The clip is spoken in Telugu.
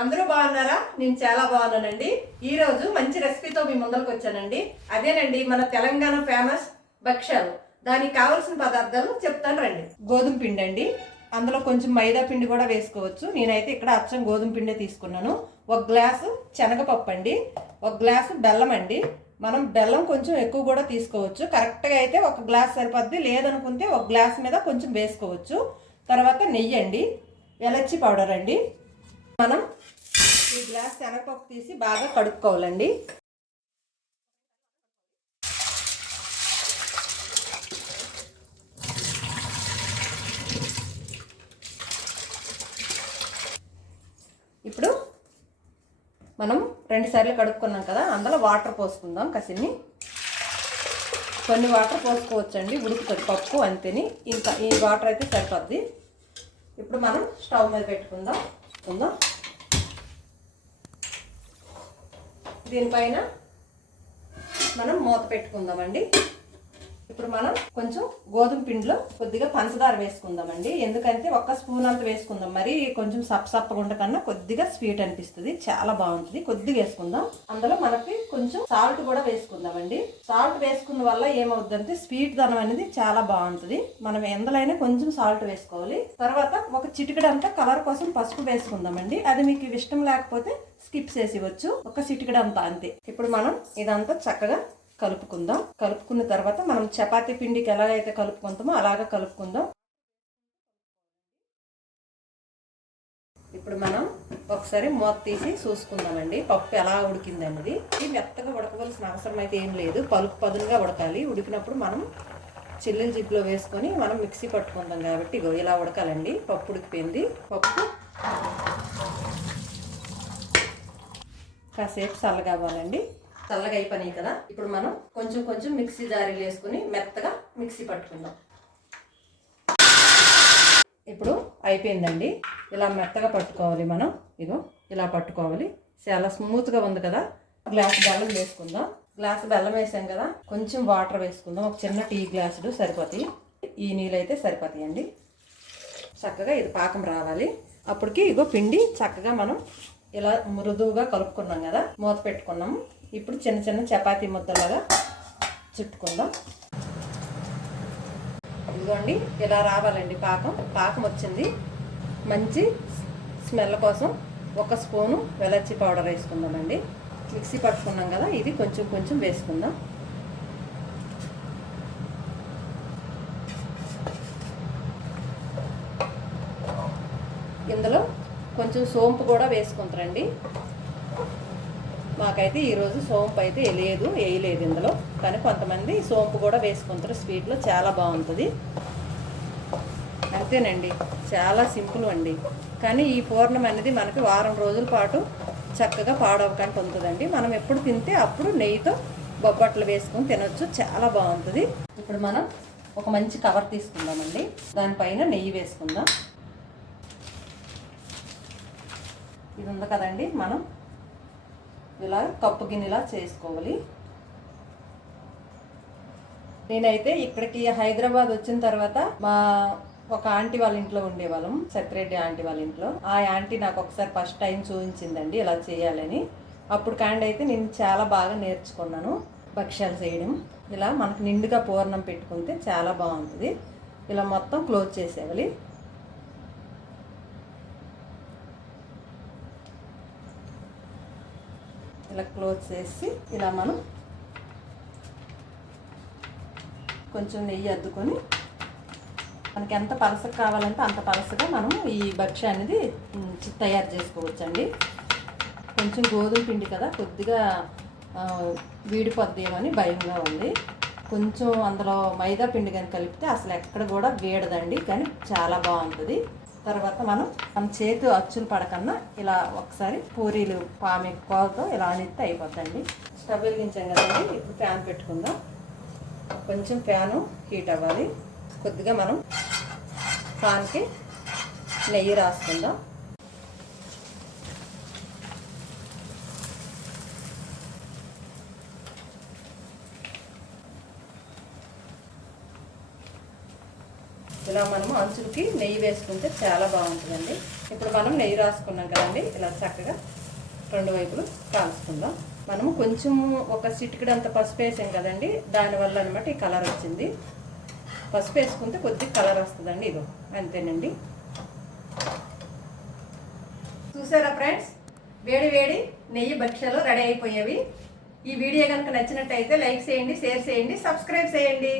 అందరూ బాగున్నారా? నేను చాలా బాగున్నానండి. ఈ రోజు మంచి రెసిపీతో మీ ముందరకు వచ్చానండి. అదేనండి మన తెలంగాణ ఫేమస్ భక్ష్యాలు. దానికి కావలసిన పదార్థాలు చెప్తాను రండి. గోధుమ పిండి అండి, అందులో కొంచెం మైదా పిండి కూడా వేసుకోవచ్చు. నేనైతే ఇక్కడ అచ్చం గోధుమ పిండే తీసుకున్నాను. 1 గ్లాసు శనగపప్పు అండి, 1 గ్లాసు బెల్లం అండి. మనం బెల్లం కొంచెం ఎక్కువ కూడా తీసుకోవచ్చు. కరెక్ట్గా అయితే 1 గ్లాస్ సరిపోద్ది, లేదనుకుంటే 1 గ్లాస్ మీద కొంచెం వేసుకోవచ్చు. తర్వాత నెయ్యి అండి, ఎలచి పౌడర్ అండి. మనం ఈ గ్లాస్ శనగపప్పు తీసి బాగా కడుక్కోవాలండి. ఇప్పుడు మనం 2 సార్లు కడుక్కున్నాం కదా, అందులో వాటర్ పోసుకుందాం. కసిన్ని కొన్ని వాటర్ పోసుకోవచ్చండి, ఉడుకుతుంది పప్పు అంతేని. ఇంకా ఈ వాటర్ అయితే సరిపోద్ది. ఇప్పుడు మనం స్టవ్ మీద పెట్టుకుందాం. దీనిపైన మనం మూత పెట్టుకుందామండి. ఇప్పుడు మనం కొంచెం గోధుమ పిండిలో కొద్దిగా పంచదార వేసుకుందామండి. ఎందుకంటే 1 స్పూన్ అంత వేసుకుందాం, మరి కొంచెం సప్పగుండ కన్నా కొద్దిగా స్వీట్ అనిపిస్తుంది, చాలా బాగుంటుంది. కొద్దిగా వేసుకుందాం. అందులో మనకి కొంచెం సాల్ట్ కూడా వేసుకుందామండి. సాల్ట్ వేసుకున్న వల్ల ఏమవుద్దంటే స్వీట్ దనం అనేది చాలా బాగుంటుంది. మనం ఎందులోనే కొంచెం సాల్ట్ వేసుకోవాలి. తర్వాత 1 చిటికెడంతా కలర్ కోసం పసుపు వేసుకుందామండి. అది మీకు ఇష్టం లేకపోతే స్కిప్ చేసివచ్చు. 1 చిటికెడంతా అంతే. ఇప్పుడు మనం ఇదంతా చక్కగా కలుపుకుందాం. కలుపుకున్న తర్వాత మనం చపాతీ పిండికి ఎలాగైతే కలుపుకుంటామో అలాగా కలుపుకుందాం. ఇప్పుడు మనం ఒకసారి మూత తీసి చూసుకుందామండి పప్పు ఎలా ఉడికింది అనేది. ఇది మెత్తగా ఉడకవలసిన అవసరం అయితే ఏం లేదు, పదునుగా ఉడకాలి. ఉడికినప్పుడు మనం చిల్లుల జిప్లో వేసుకొని మనం మిక్సీ పట్టుకుందాం. కాబట్టి ఇగో ఇలా ఉడకాలండి. పప్పు ఉడికిపోయింది. పప్పు కాసేపు చల్లగావాలండి. చల్లగా అయిపోయినాయి కదా, ఇప్పుడు మనం కొంచెం మిక్సీ జారీలు వేసుకుని మెత్తగా మిక్సీ పట్టుకుందాం. ఇప్పుడు అయిపోయిందండి. ఇలా మెత్తగా పట్టుకోవాలి మనం. ఇగో ఇలా పట్టుకోవాలి. చాలా స్మూత్గా ఉంది కదా. గ్లాస్ బెల్లం వేసుకుందాం. గ్లాస్ బెల్లం వేసాం కదా, కొంచెం వాటర్ వేసుకుందాం. ఒక చిన్న టీ గ్లాసులు సరిపోతాయి. ఈ నీళ్ళు అయితే సరిపోతాయండి. చక్కగా ఇది పాకం రావాలి. అప్పటికి ఇగో పిండి చక్కగా మనం ఇలా మృదువుగా కలుపుకున్నాం కదా, మూత పెట్టుకున్నాము. ఇప్పుడు చిన్న చపాతీ ముద్దలాగా చుట్టుకుందాం. ఇదిగోండి ఇలా రావాలండి పాకం వచ్చింది. మంచి స్మెల్ కోసం 1 స్పూను వెలచి పౌడర్ వేసుకుందామండి. మిక్సీ పట్టుకున్నాం కదా, ఇది కొంచెం వేసుకుందాం. ఇందులో కొంచెం సోంపు కూడా వేసుకుంటారండి. మాకైతే ఈరోజు సోంపు అయితే వేయలేదు ఇందులో, కానీ కొంతమంది సోంపు కూడా వేసుకుంటారు. స్వీట్లో చాలా బాగుంటుంది. అంతేనండి, చాలా సింపుల్ అండి. కానీ ఈ పూర్ణం అనేది మనకి వారం రోజుల పాటు చక్కగా పాడవకుండా ఉంటుందండి. మనం ఎప్పుడు తింటే అప్పుడు నెయ్యితో బొబ్బట్లు వేసుకొని తినొచ్చు, చాలా బాగుంటుంది. ఇప్పుడు మనం ఒక మంచి కవర్ తీసుకుందామండి. దానిపైన నెయ్యి వేసుకుందాం. ఇది ఉంది కదండి, మనం ఇలా కప్పు గిన్నెలా చేసుకోవాలి. నేనైతే ఇక్కడికి హైదరాబాద్ వచ్చిన తర్వాత మా ఒక ఆంటీ వాళ్ళ ఇంట్లో ఉండేవాళ్ళం, సత్యరెడ్డి ఆంటీ వాళ్ళ ఇంట్లో. ఆ ఆంటీ నాకు ఒకసారి ఫస్ట్ టైం చూపించిందండి ఇలా చేయాలని. అప్పుడు అయితే నేను చాలా బాగా నేర్చుకున్నాను భక్ష్యాలు చేయడం. ఇలా మనకు నిండుగా పూర్ణం పెట్టుకుంటే చాలా బాగుంటుంది. ఇలా మొత్తం క్లోజ్ చేసేయాలి. ఇలా క్లోజ్ చేసి ఇలా మనం కొంచెం నెయ్యి అద్దుకొని మనకి ఎంత పలసగా కావాలంటే అంత పలసగా మనం ఈ భక్ష్య అనేది తయారు చేసుకోవచ్చండి. కొంచెం గోధుమ పిండి కదా, కొద్దిగా వీడిపోద్దేమని భయంగా ఉంది. కొంచెం అందులో మైదా పిండి కానీ కలిపితే అసలు ఎక్కడ కూడా వీడదండి, కానీ చాలా బాగుంటుంది. తర్వాత మనం చేతి అచ్చులు పడకన్నా ఇలా ఒకసారి పూరీలు కోలతో ఇలా అనిస్తే అయిపోద్దండి. స్టవ్ వెలిగించాం కదండి. ఇప్పుడు ఫ్యాన్ పెట్టుకుందాం. కొంచెం ఫ్యాను హీట్ అవ్వాలి. కొద్దిగా మనం ఫ్యాన్కి నెయ్యి రాసుకుందాం. ఇలా మనము అంచులకి నెయ్యి వేసుకుంటే చాలా బాగుంటుందండి. ఇప్పుడు మనం నెయ్యి రాసుకున్నాం కదండి, ఇలా చక్కగా రెండు వైపులు కాల్చుకుందాం. మనము కొంచెము ఒక చిటికెడంత పసుపు వేసాం కదండి, దానివల్ల అనమాట ఈ కలర్ వచ్చింది. పసుపు వేసుకుంటే కొద్దిగా కలర్ వస్తుందండి. ఇదో అంతేనండి. చూసారా ఫ్రెండ్స్, వేడి వేడి నెయ్యి భక్ష్యాలు రెడీ అయిపోయేవి. ఈ వీడియో కనుక నచ్చినట్టయితే లైక్ చేయండి, షేర్ చేయండి, సబ్స్క్రైబ్ చేయండి.